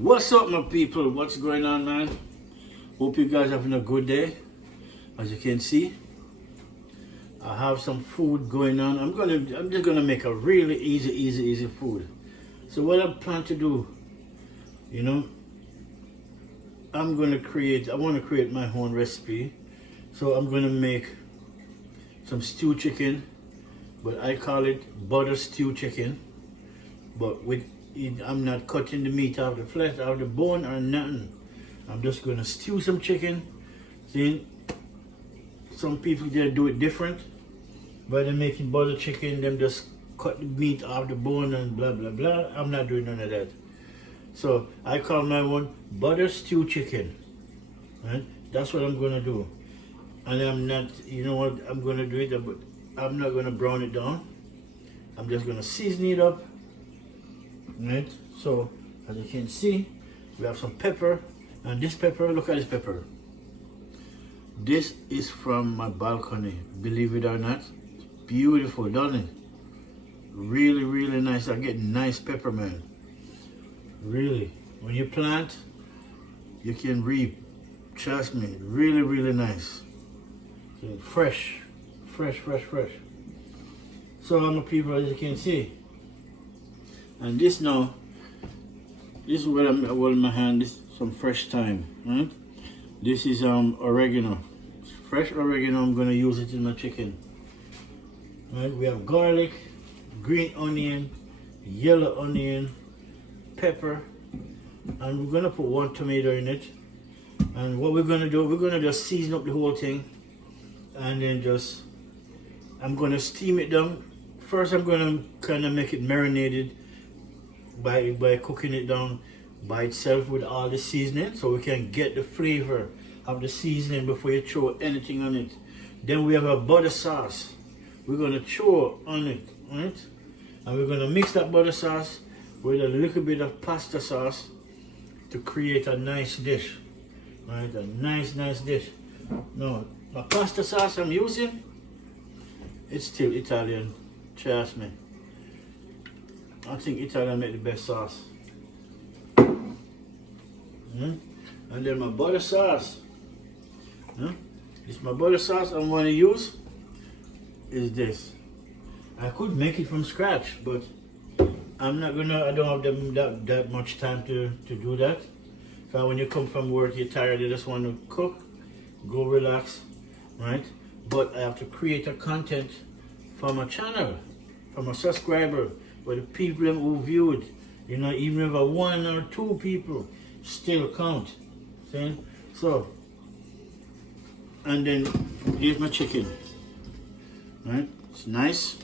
What's up, my people? What's going on, man? Hope you guys having a good day. As you can see, I have some food going on. I'm just gonna make a really easy food. So what I plan to do, I want to create my own recipe. So I'm gonna make some stew chicken, but I call it butter stew chicken. But I'm not cutting the meat out of the flesh, out of the bone or nothing. I'm just gonna stew some chicken. See, some people they do it different. By them making butter chicken, them just cut the meat off the bone and blah blah blah. I'm not doing none of that. So I call my one butter stew chicken. Right? That's what I'm gonna do. And I'm not, I'm gonna do it, but I'm not gonna brown it down. I'm just gonna season it up. Right? So as you can see, we have some pepper, and this pepper, look at this pepper. This is from my balcony, believe it or not. It's beautiful, doesn't it? Really nice. I get nice pepper, man. Really, when you plant, you can reap. Trust me, really nice. So fresh. So I'm a people, as you can see. And this now, this is what I'm holding in my hand. This is some fresh thyme, right? This is oregano, fresh oregano. I'm gonna use it in my chicken. Right? We have garlic, green onion, yellow onion, pepper, and we're gonna put one tomato in it. And what we're gonna do, we're gonna just season up the whole thing, and then I'm gonna steam it down. First, I'm gonna kind of make it marinated by cooking it down by itself with all the seasoning, so we can get the flavor of the seasoning before you throw anything on it. Then we have a butter sauce. We're gonna throw on it, right? And we're gonna mix that butter sauce with a little bit of pasta sauce to create a nice dish, right? A nice dish. Now, my pasta sauce I'm using, it's still Italian, trust me. I think Italian make the best sauce. And then my butter sauce. This my butter sauce I'm going to use is this. I could make it from scratch, but I don't have that much time to do that. So when you come from work, you're tired, you just want to cook, go relax, right? But I have to create a content for my channel, for my subscriber, for the people who viewed. Even if 1 or 2 people still count. See? So, and then here's my chicken. Right? It's nice.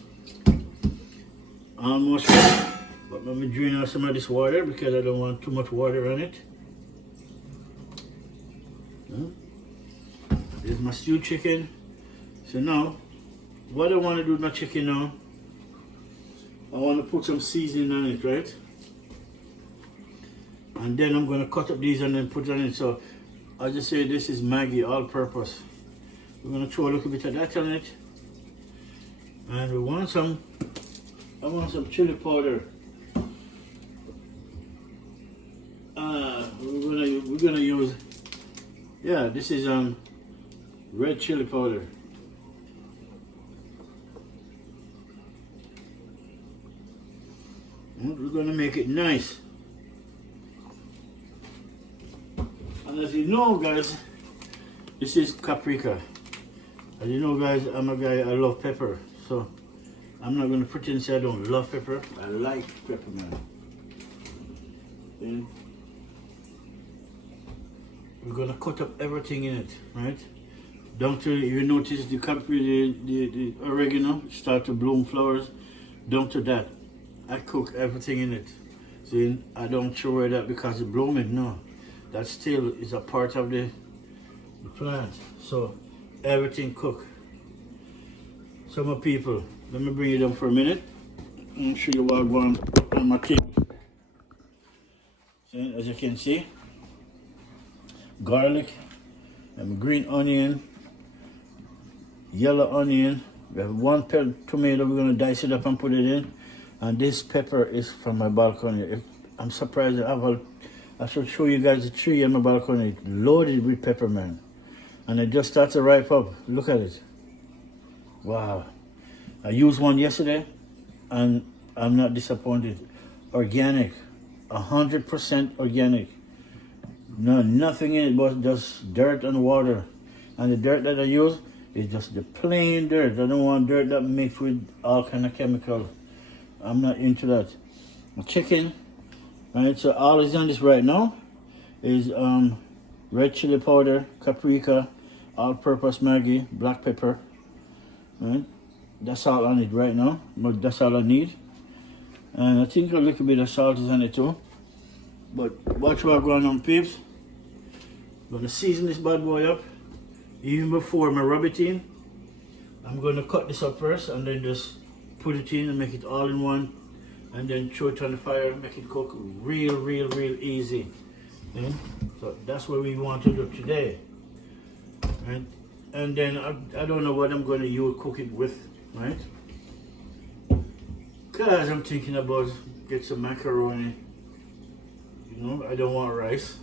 Almost ready. But let me drain out some of this water because I don't want too much water on it. There's my stewed chicken. So now, what I want to do with my chicken now, I want to put some seasoning on it, right? And then I'm going to cut up these and then put it on it. So I'll just say this is Maggi all-purpose. We're going to throw a little bit of that on it. And I want some chili powder. We're gonna use, this is red chili powder. We're gonna make it nice. And as you know, guys, this is paprika. As you know, guys, I'm a guy, I love pepper. So I'm not gonna pretend to say I don't love pepper. I like pepper, man. Then we're gonna cut up everything in it, right? Down to, you notice the oregano start to bloom flowers. Down to that, I cook everything in it. See, I don't throw away that because it's blooming. No, that still is a part of the plant. So everything cook. So my people, let me bring you down for a minute and show you what I want on my cake. See, as you can see, garlic and green onion, yellow onion. We have 1 tomato. We're gonna dice it up and put it in. And this pepper is from my balcony. I'm surprised I have I should show you guys the tree on my balcony. It's loaded with pepper, man. And it just starts to ripe up. Look at it. Wow. I used one yesterday and I'm not disappointed. Organic. 100% organic. No, nothing in it but just dirt and water. And the dirt that I use is just the plain dirt. I don't want dirt that mixed with all kind of chemicals. I'm not into that. Chicken, right? So all is on this right now is red chili powder, paprika, all-purpose Maggi, black pepper. Right? That's all on it right now. But that's all I need. And I think a little bit of salt is on it too. But watch what's going on, peeps. I'm gonna season this bad boy up. Even before I rub it in, I'm gonna cut this up first and then just put it in and make it all in one. And then throw it on the fire and make it cook real easy. Okay? So that's what we want to do today. Right? And then I don't know what I'm going to cook it with, right? Because I'm thinking about get some macaroni. You know, I don't want rice.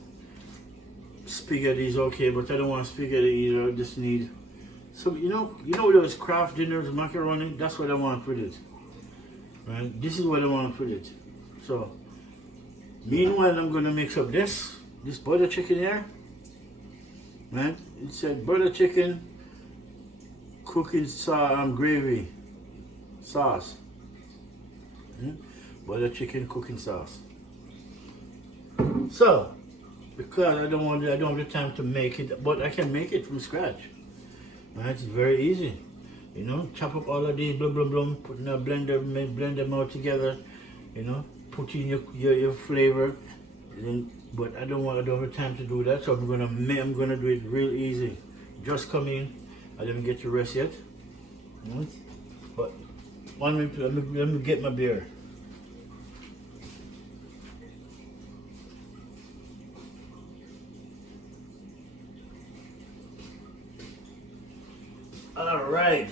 Spaghetti is okay, but I don't want spaghetti either. I just need some, you know those craft dinners, macaroni? That's what I want with it. Right? This is what I want to put it. So, meanwhile, I'm going to mix up this butter chicken here. Right? It said butter chicken, cooking gravy, sauce. Butter chicken cooking sauce. So, because I don't have the time to make it, but I can make it from scratch. Right? It's very easy. You know, chop up all of these, blah, blah, blah, put in a blender, blend them all together, you know, put in your flavor. But I don't have time to do that, so I'm gonna do it real easy. Just come in, I didn't get to rest yet. But 1 minute, let me get my beer. All right.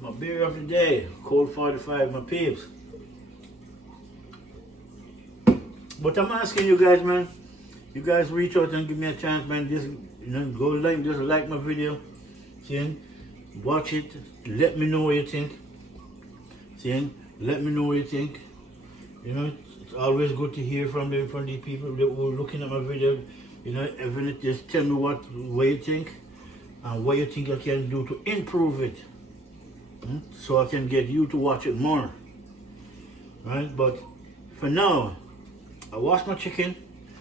My beer of the day, cold 45, my peeps. But I'm asking you guys, man. You guys reach out and give me a chance, man. Just go just like my video. See, watch it. Let me know what you think. See, let me know what you think. You know, it's always good to hear from the people that were looking at my video. You know, even just tell me what you think and what you think I can do to improve it. So I can get you to watch it more. Right? But for now, I wash my chicken,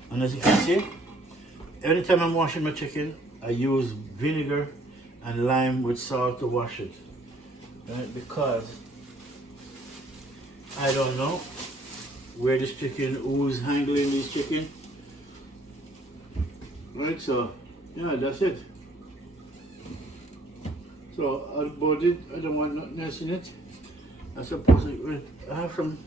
and as you can see, anytime I'm washing my chicken, I use vinegar and lime with salt to wash it. Right? Because I don't know where this chicken, who's handling this chicken. Right, so yeah, that's it. So I'll boil it. I don't want nothing else in it. I suppose I have some.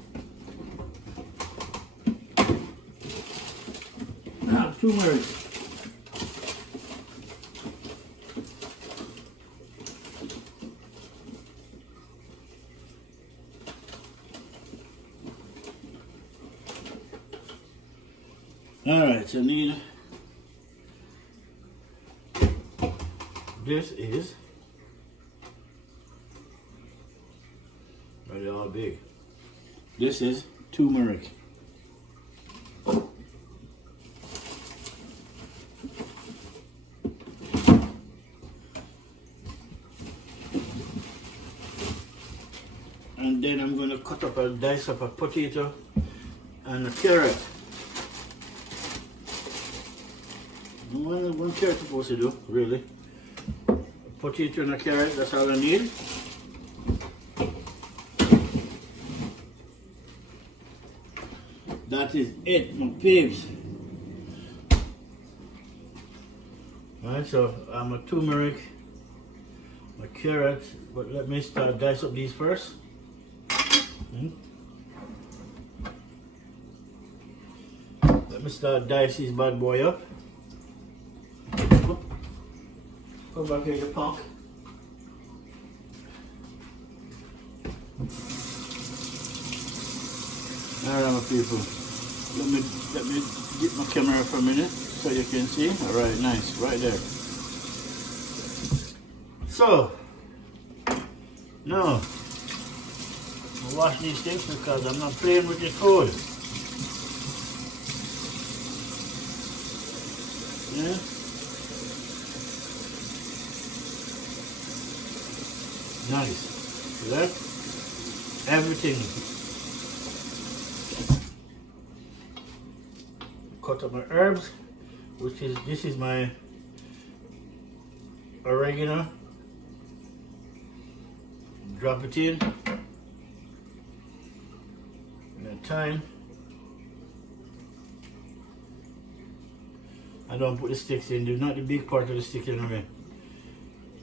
I have turmeric. All right, so I need. This is. They're all big. This is turmeric. And then I'm going to cut up a dice of a potato and a carrot. One carrot supposed to do, really. A potato and a carrot, that's all I need. That is it, my peeps. Alright, so I'm a turmeric, my carrot, but let me start dice up these first. Let me start dice these bad boy up. Come back here, you punk. Alright, my people. Let me get my camera for a minute so you can see. All right, nice, right there. So now I'll wash these things because I'm not playing with this food. Yeah. Nice. See that? Everything. Cut up my herbs, this is my oregano. Drop it in. And thyme. I don't put the sticks in. There's not the big part of the stick in there.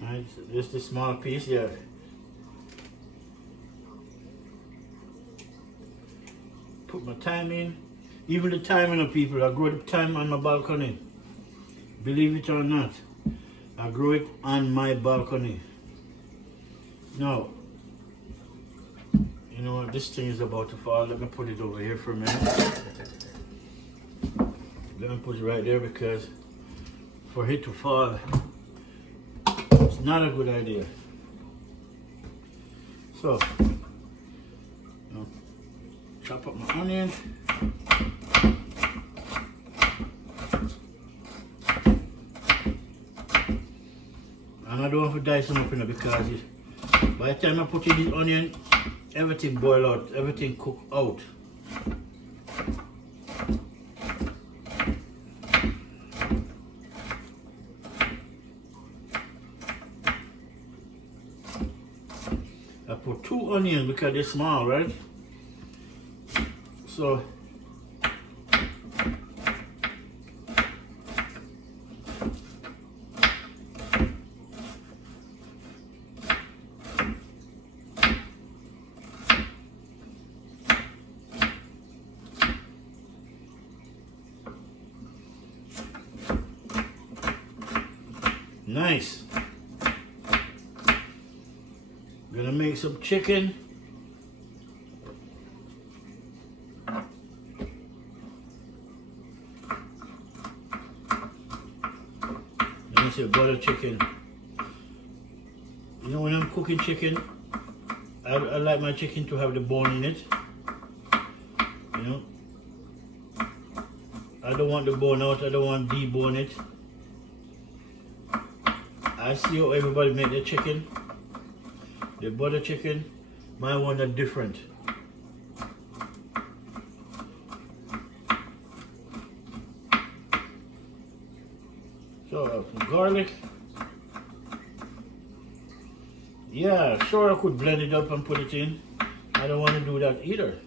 Right, so just the small piece, yeah. Put my thyme in. Even the thyme, you know, people, I grow the thyme on my balcony. Believe it or not, I grow it on my balcony. Now, you know what, this thing is about to fall. Let me put it over here for a minute. Let me put it right there because for it to fall, it's not a good idea. So, now, chop up my onion. And I don't have to dice them up in it because by the time I put in the onion, everything boil out, everything cook out. I put 2 onions because they're small, right? So nice. Gonna make some chicken. Let me say butter chicken. You know, when I'm cooking chicken, I like my chicken to have the bone in it. You know, I don't want the bone out. I don't want to debone it. I see how everybody make their chicken. The butter chicken, my one are different. So some garlic. Yeah, sure I could blend it up and put it in. I don't want to do that either.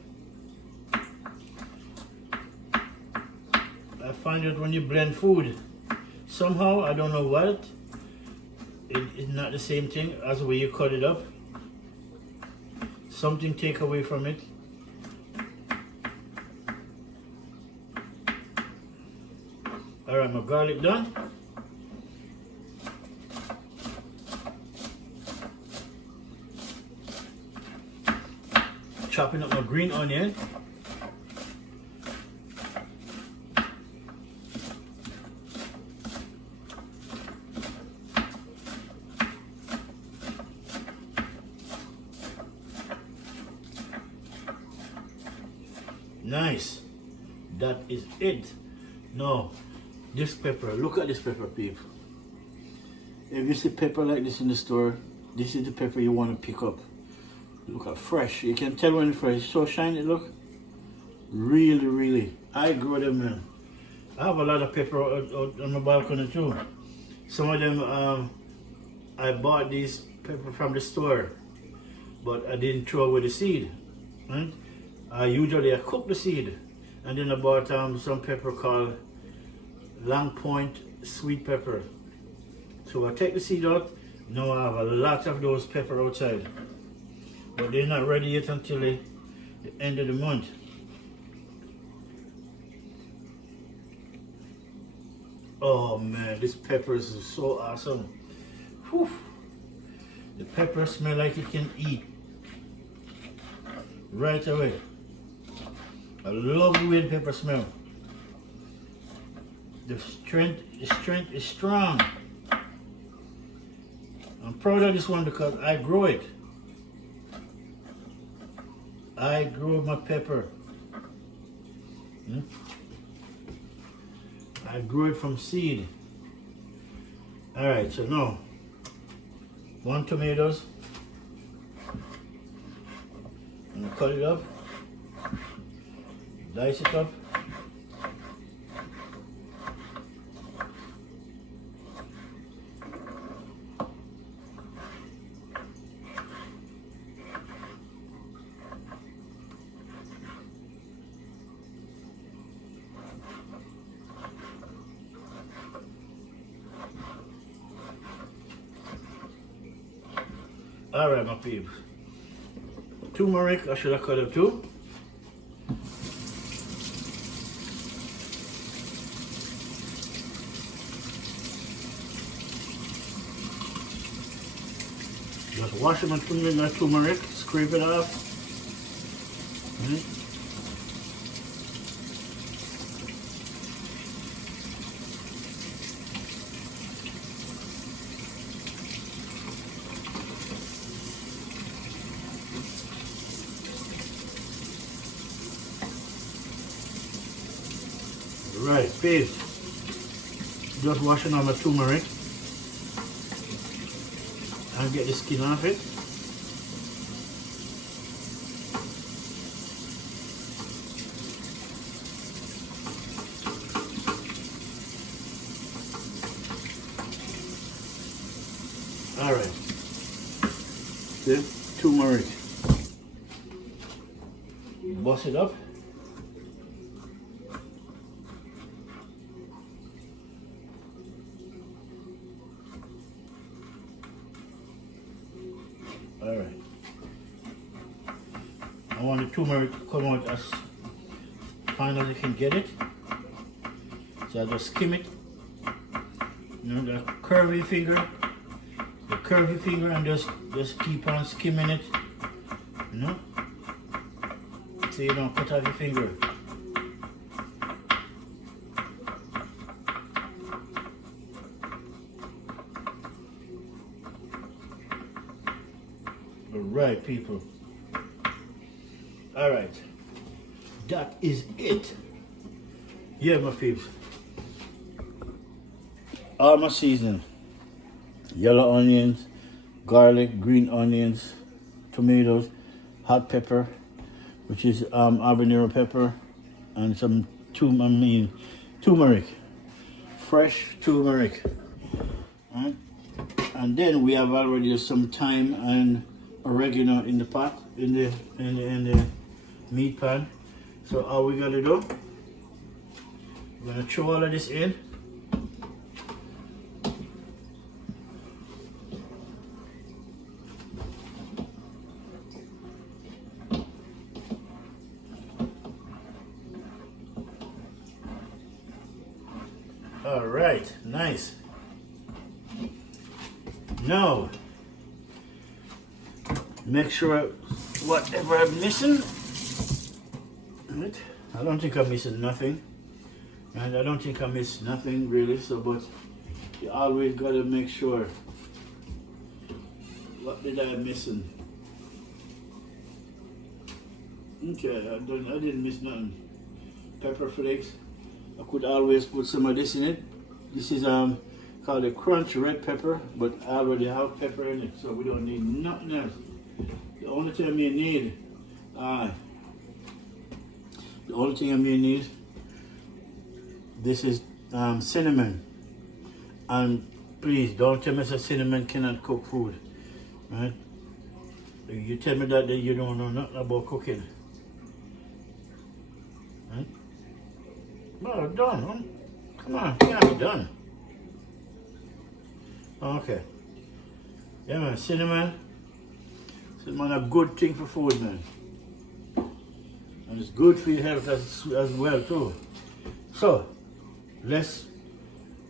I find that when you blend food, somehow, I don't know what, it's not the same thing as the way you cut it up. Something take away from it. All right, my garlic done. Chopping up my green onion. Nice. That is it. Now, this pepper, look at this pepper, people. If you see pepper like this in the store, this is the pepper you want to pick up. Look how fresh. You can tell when it's fresh. It's so shiny, look. Really, really. I grow them, man. I have a lot of pepper out on my balcony too. Some of them, I bought these pepper from the store, but I didn't throw away the seed. Right? Usually I cook the seed, and then I bought some pepper called Long Point sweet pepper. So I take the seed out. Now I have a lot of those pepper outside, but they're not ready yet until the end of the month. Oh man, this pepper is so awesome. Whew. The pepper smell like it can eat right away. I love the way the pepper smell. The strength is strong. I'm proud of this one because I grow it. I grow my pepper. I grew it from seed. Alright, so now 1 tomatoes. I'm gonna cut it up, dice it up. Alright, my peeps. Turmeric, I should have cut up too. Just wash them and put them in that turmeric, scrape it off. Right, paste. Just washing off my turmeric and get the skin off it. All right. Then turmeric. Bust it up. All right. I want the turmeric to come out as fine as you can get it. So I just skim it. You know, the curvy finger, and just keep on skimming it. You know, so you don't cut off your finger. Alright, people. Alright. That is it. Yeah, my peeps. All my seasoning. Yellow onions, garlic, green onions, tomatoes, hot pepper, which is habanero pepper, and some turmeric. Fresh turmeric. Right? And then we have already some thyme and oregano in the pot, in the meat pan. So all we gotta do, we're gonna throw all of this in. All right, nice. Now, make sure whatever I'm missing, right? I don't think I'm missing nothing, and I don't think I missed nothing really. So, but you always gotta make sure. What did I missing? Okay, I didn't miss nothing. Pepper flakes. I could always put some of this in it. This is called a crunch red pepper, but I already have pepper in it, so we don't need nothing else. The only thing you need, this is cinnamon. And please don't tell me that cinnamon cannot cook food, right? You tell me that you don't know nothing about cooking, right? Well, done, huh? Come on, can't be done. Okay. Yeah, man, cinnamon. Cinnamon a good thing for food, man. And it's good for your health as well, too. So, let's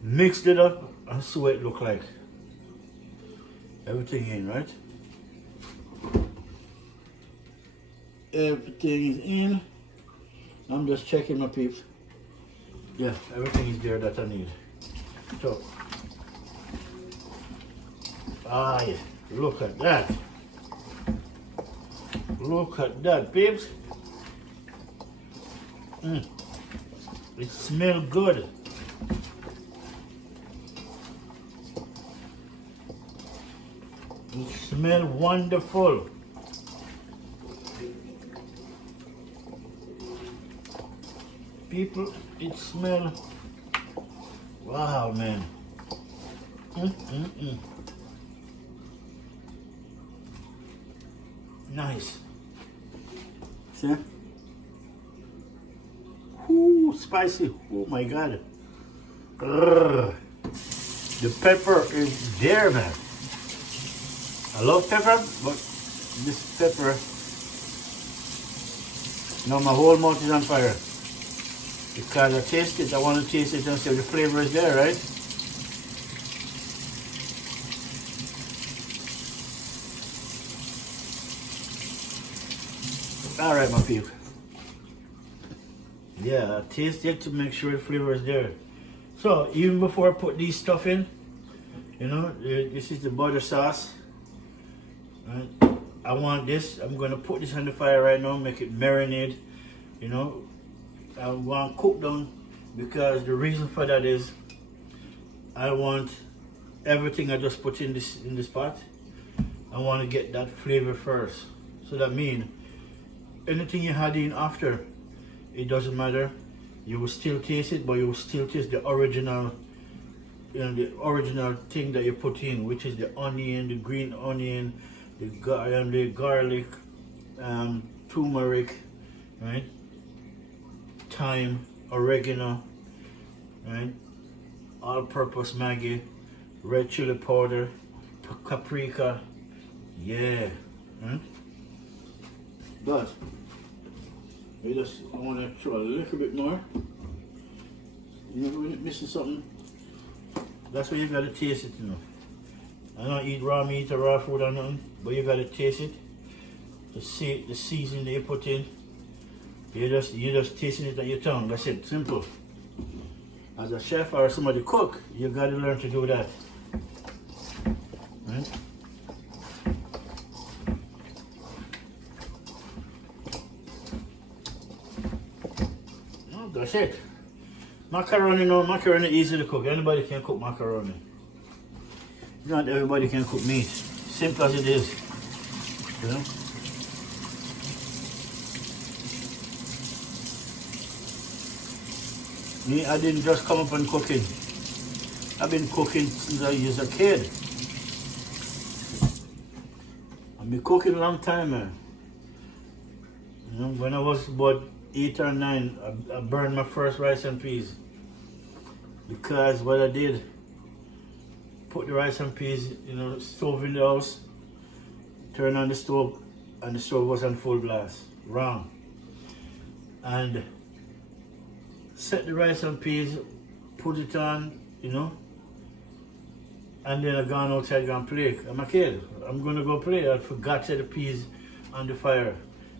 mix it up and see what it look like. Everything in, right? Everything is in. I'm just checking my peeps. Yeah, everything is there that I need. So, yeah, look at that. Look at that, peeps. It smells good. It smells wonderful. People, it smells, wow, man. Nice. See? Ooh, spicy. Oh my God. Urgh. The pepper is there, man. I love pepper, but this pepper, now my whole mouth is on fire. Because I taste it, I want to taste it and see if the flavor is there, right? All right, my people. Yeah, I taste it to make sure the flavor is there. So, even before I put these stuff in, you know, this is the butter sauce. Right? I want this, I'm going to put this on the fire right now, make it marinate, you know. I want cook down because the reason for that is I want everything I just put in this pot. I want to get that flavor first. So that means anything you add in after, it doesn't matter. You will still taste it, but you will still taste the original, you know, the original thing that you put in, which is the onion, the green onion, the garlic, turmeric, right? Thyme, oregano, right? All-purpose Maggi, red chili powder, paprika, yeah. Right? But I want to throw a little bit more. You know, when you're missing something, that's why you gotta taste it, you know. I don't eat raw meat or raw food or nothing, but you gotta taste it to see the seasoning that you put in. You're just tasting it on your tongue. That's it. Simple. As a chef or somebody cook, you gotta learn to do that. Right? Oh, that's it. Macaroni, no, macaroni easy to cook. Anybody can cook macaroni. Not everybody can cook meat. Simple as it is. You know? Me, I didn't just come up and cooking. I've been cooking since I was a kid. I've been cooking a long time, man. You know, when I was about 8 or 9, I burned my first rice and peas. Because what I did, put the rice and peas, you know, stove in the house, turn on the stove, and the stove was on full blast. Wrong. And set the rice and peas, put it on, you know, and then I gone outside and play. I'm a kid. I'm gonna go play. I forgot to set the peas on the fire.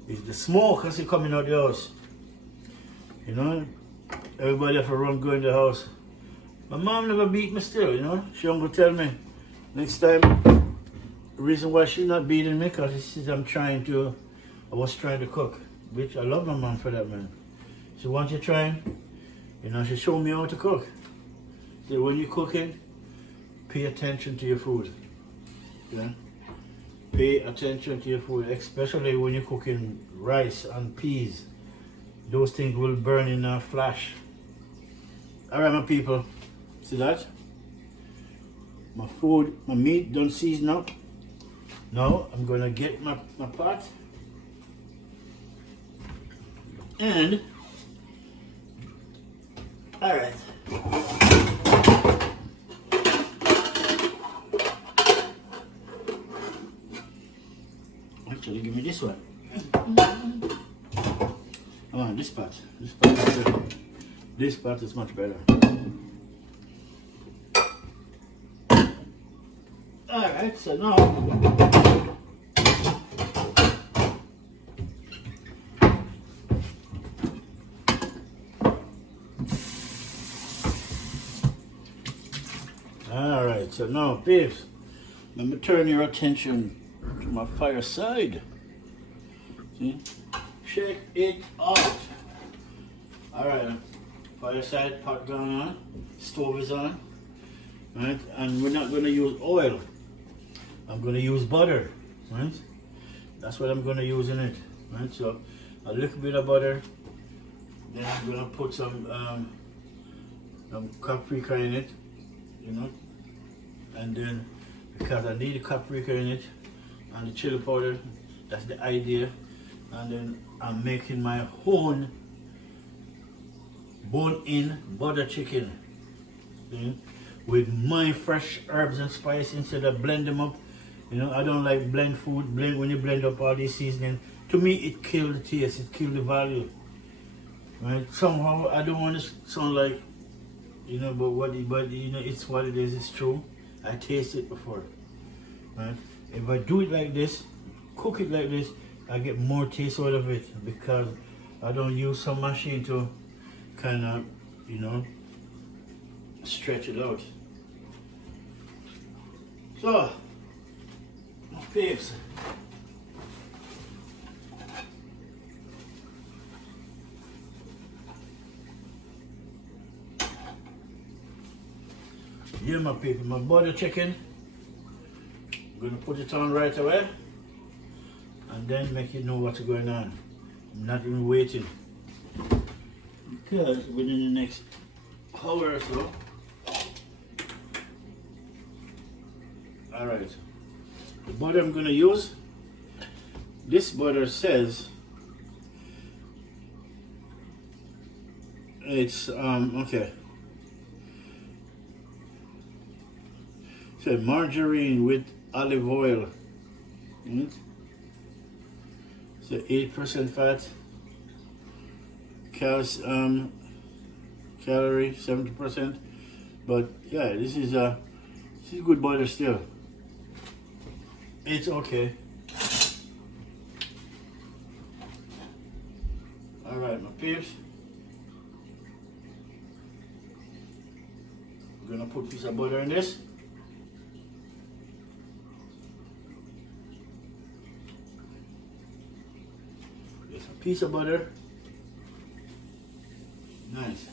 It's the smoke as it coming out the house. You know, everybody have to run go in the house. My mom never beat me still, you know. She gonna tell me next time the reason why she's not beating me because she says I was trying to cook. Which I love my mom for that, man. So once you're trying, you know, she showed me how to cook. So when you're cooking, pay attention to your food. Yeah? Pay attention to your food, especially when you're cooking rice and peas. Those things will burn in a flash. Alright, my people. See that? My food, my meat done season up. Now I'm gonna get my pot. And alright. Actually, give me this one. I want this part. This part is better. This part is much better. Alright, so now All right, so now, babes, let me turn your attention to my fireside. See? Check it out. All right, fireside pot going on, stove is on, right? And we're not going to use oil. I'm going to use butter, right? That's what I'm going to use in it, right? So a little bit of butter. Then I'm going to put some paprika in it, you know, and then because I need the paprika in it and the chili powder, that's the idea. And then I'm making my own bone-in butter chicken, see, with my fresh herbs and spices instead of blend them up. You know, I don't like blend food. When you blend up all these seasoning, to me it kills the taste, it kills the value. Right? Somehow I don't want to sound like, you know, but you know, it's what it is. It's true. I tasted it before. Right? If I do it like this, cook it like this, I get more taste out of it because I don't use some machine to kind of, you know, stretch it out. So, my peeps. Yeah, my people, my butter chicken. I'm gonna put it on right away and then make you know what's going on. I'm not even waiting because within the next hour or so. All right, the butter I'm gonna use. This butter says it's okay. So margarine with olive oil. So 8% fat, calorie 70%. But yeah, this is good butter still. It's okay. All right, my peeps. We're gonna put a piece of butter in this. Just a piece of butter. Nice.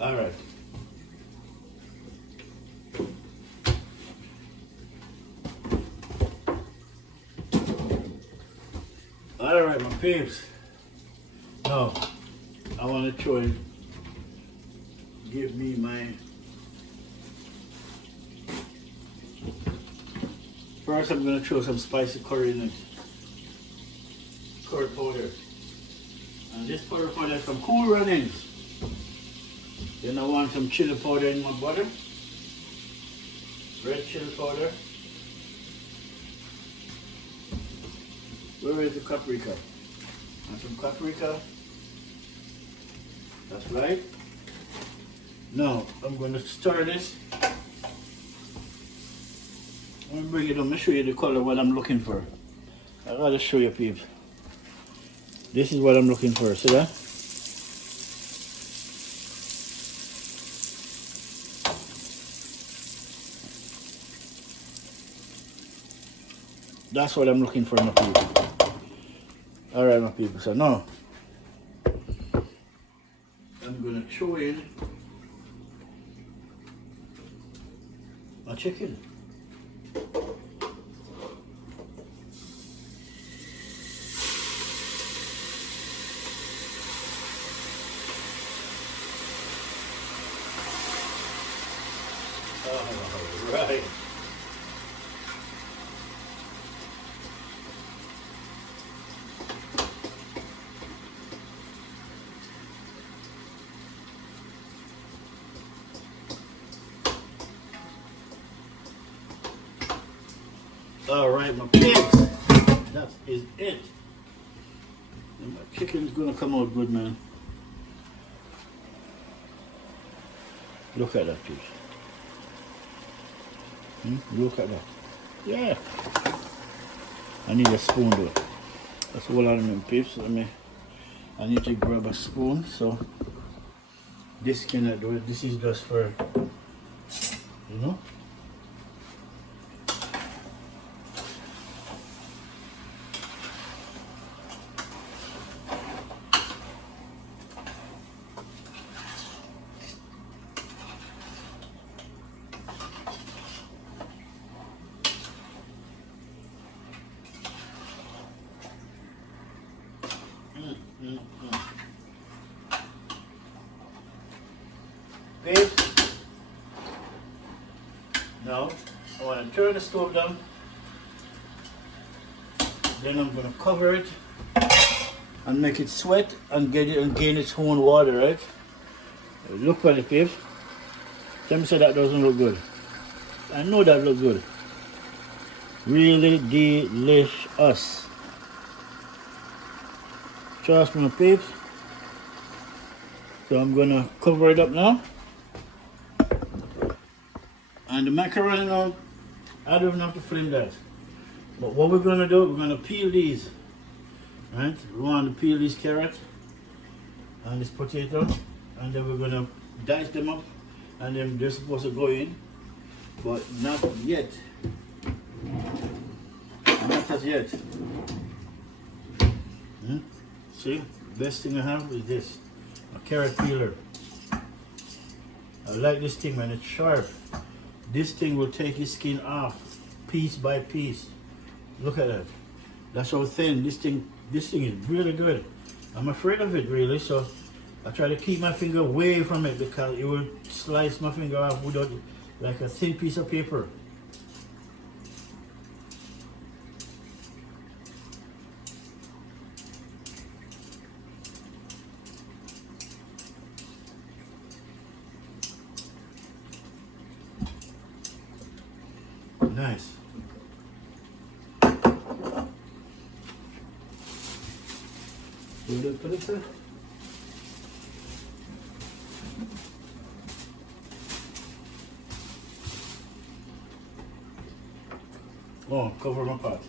All right. All right, my peeps. Now, I want to try and give me my. First, I'm going to throw some spicy curry in it. Curry powder. And this curry powder is from Cool Runnings. Then I want some chili powder in my butter. Red chili powder. Where is the paprika? And some paprika. That's right. Now I'm going to stir this. Let me bring it up. Let me show you the color what I'm looking for. I gotta show you, peeps. This is what I'm looking for. See that? That's what I'm looking for, my people. All right, my people. So now I'm gonna throw in my chicken. All right. All right, my pigs. That is it. And my chicken's gonna come out good, man. Look at that, dude. Look at that. Yeah. I need a spoon though. That's all on them pips. I need to grab a spoon. So this cannot do it. This is just for, you know. Babe, now I want to turn the stove down, then I'm going to cover it and make it sweat and get it and gain its own water, right? Look at it, babe. Tell me say that doesn't look good. I know that looks good. Really delicious. Trust me, peeps. So I'm gonna cover it up now. And the macaroni now, I don't have to flame that. But what we're gonna do, we're gonna peel these. Right? We want to peel these carrots and this potato, and then we're gonna dice them up, and then they're supposed to go in, but not yet. Not as yet. See, the best thing I have is this, a carrot peeler. I like this thing, man. It's sharp. This thing will take your skin off piece by piece. Look at that. That's how thin this thing is. Really good. I'm afraid of it, really, so I try to keep my finger away from it because it will slice my finger off without, like a thin piece of paper. Nice. Put it there. Oh, cover my pot.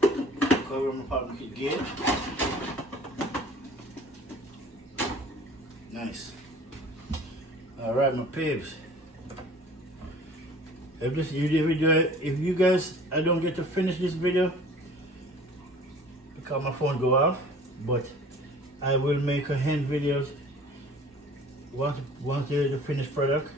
Cover my pot with again. Nice. All right, my peeps. If you guys, I don't get to finish this video because my phone go off, but I will make a hand videos once the finished product.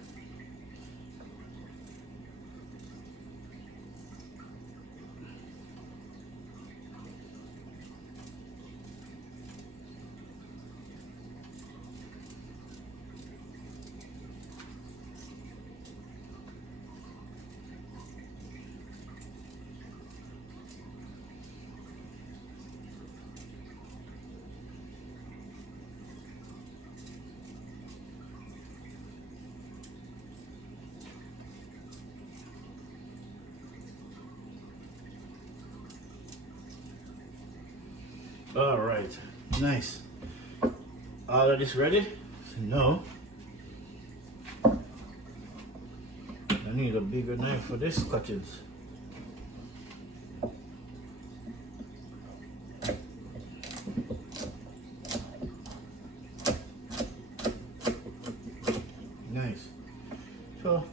All right, nice. All of this ready? No. I need a bigger knife for this cuttings. Nice. So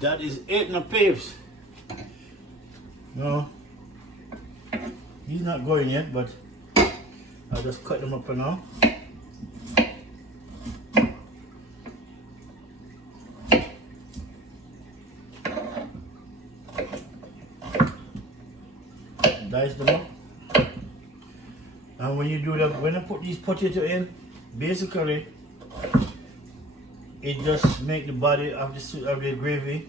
that is it, my peeps. No, he's not going yet, but I'll just cut them up for now. dice them up. And when you do that, when I put these potato in, basically it just make the body of the gravy,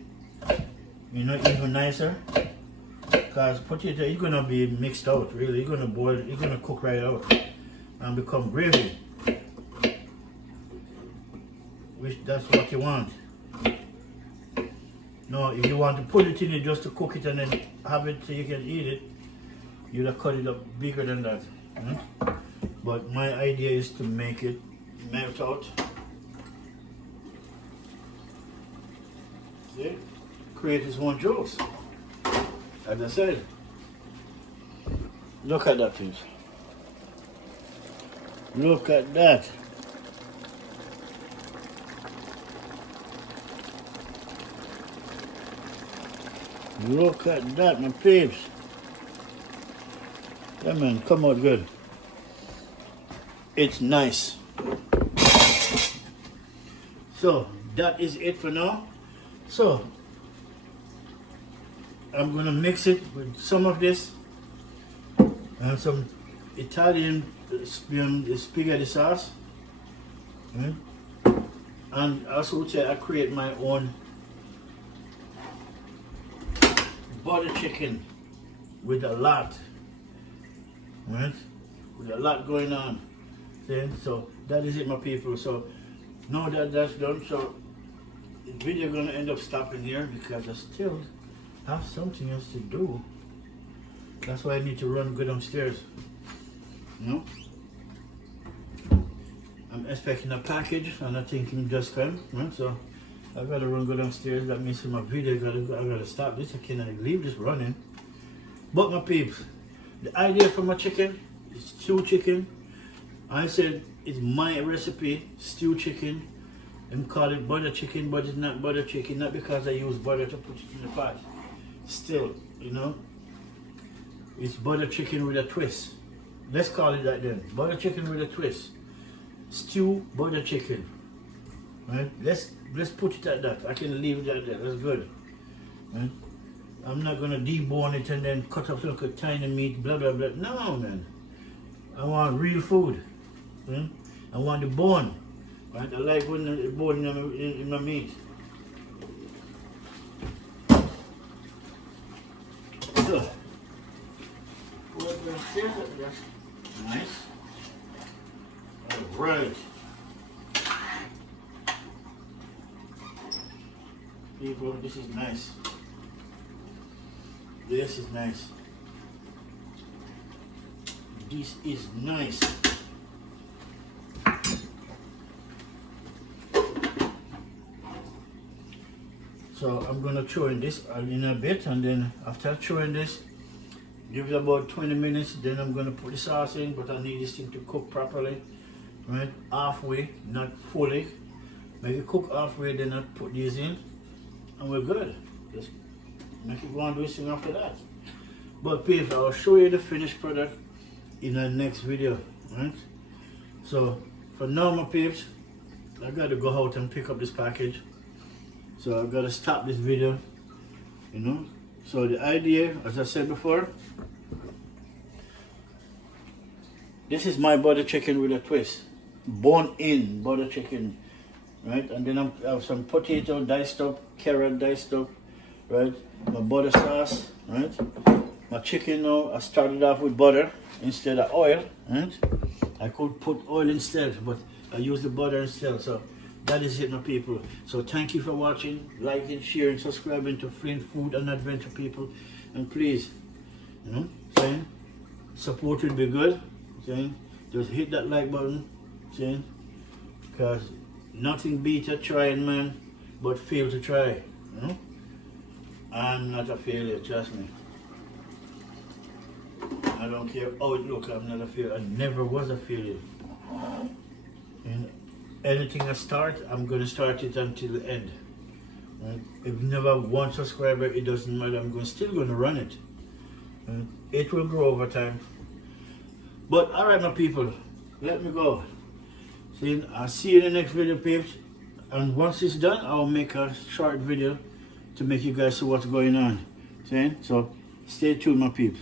you know, even nicer. Because potato is gonna be mixed out, really. You're gonna boil it, you're gonna cook right out and become gravy. Which that's what you want. No, if you want to put it in it just to cook it and then have it so you can eat it, you'd have cut it up bigger than that. But my idea is to make it melt out. See? Create its own juice. As I said. Look at that, please. Look at that. Look at that, my peeps. Yeah, man, come out good. It's nice. So, that is it for now. So, I'm going to mix it with some of this and some Italian spaghetti sauce. And also would say I create my own butter chicken with a lot, right? With a lot going on. See? So that is it, my people. So now that that's done, so the video gonna end up stopping here because I still have something else to do. That's why I need to run good downstairs. You know? I'm expecting a package and I think it just came, right? So I gotta run go downstairs. That means in my video I gotta stop this. I cannot leave this running. But my peeps, the idea for my chicken is stew chicken. I said it's my recipe, stew chicken. And call it butter chicken, but it's not butter chicken, not because I use butter to put it in the pot. Still, you know, it's butter chicken with a twist. Let's call it that then. Butter chicken with a twist. Stew butter chicken. Right? Let's put it at that. I can leave it at that. That's good. Right? I'm not gonna debone it and then cut up like a tiny meat, blah blah blah. No, man. I want real food. Right? I want the bone. Right? I like when the bone in my meat. So, that's nice. All right. People, this is nice. This is nice. This is nice. So I'm gonna throw in this in a bit, and then after throwing this, give it about 20 minutes. Then I'm gonna put the sauce in, but I need this thing to cook properly, right? Halfway, not fully. Make it cook halfway, then I put these in, and we're good. Just make it go and do this thing after that. But people, I'll show you the finished product in the next video, right? So for now, my peeps, I gotta go out and pick up this package. So I've got to stop this video, you know. So the idea, as I said before, this is my butter chicken with a twist, bone-in butter chicken, right? And then I have some potato diced up, carrot diced up, right? My butter sauce, right? My chicken now, I started off with butter instead of oil, right? I could put oil instead, but I use the butter instead. So that is it, my people. So thank you for watching, liking, sharing, subscribing to Flint Food and Adventure, people. And please, you know, saying, support will be good. Saying, just hit that like button. Saying, because nothing beats a trying man, but fail to try. You know, I'm not a failure, trust me. I don't care how it looks. I'm not a failure. I never was a failure. And anything I start, I'm going to start it until the end. Right? If never one subscriber, it doesn't matter. I'm still going to run it. Right? It will grow over time. But alright, my people, let me go. See, I'll see you in the next video, peeps. And once it's done, I'll make a short video to make you guys see what's going on. See? So stay tuned, my peeps.